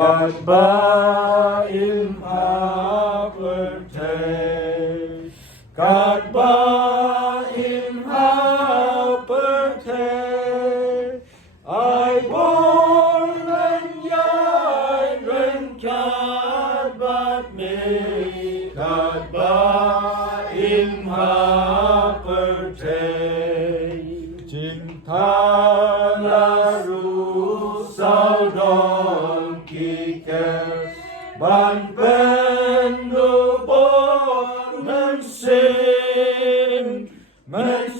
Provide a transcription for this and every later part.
At ba im aperte, kat ba im aperte, I born ren yai ren kat bat me, kat ba im aperte, jing tha la ru sao don ban pen du bon men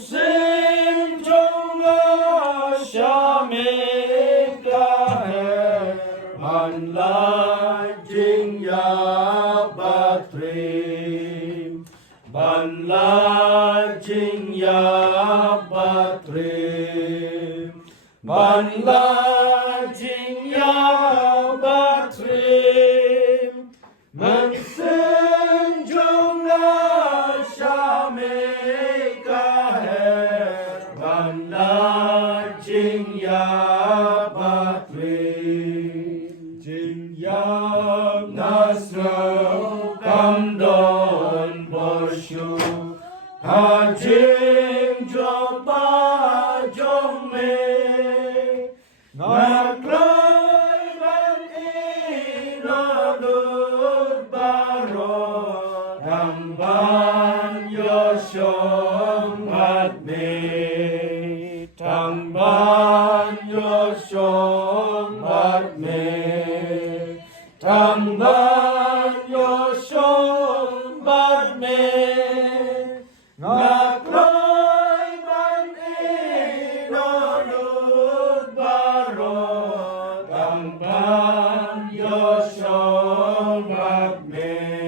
sin trong la sha me ka hai man la jing ya ba tri ban la jing ya ba tri ban la jing ya ba tri men sin trong la sha me ka hai ban la jing ya ba tri jing ya nasra kam don bo shu ha jing jo ba jong me na klai ban ina lut baro dam ban yo shong mat me dam ban yo shong mat me dam ban yo shong mat me na klai ban ina lut baro dam ban yo shong mat me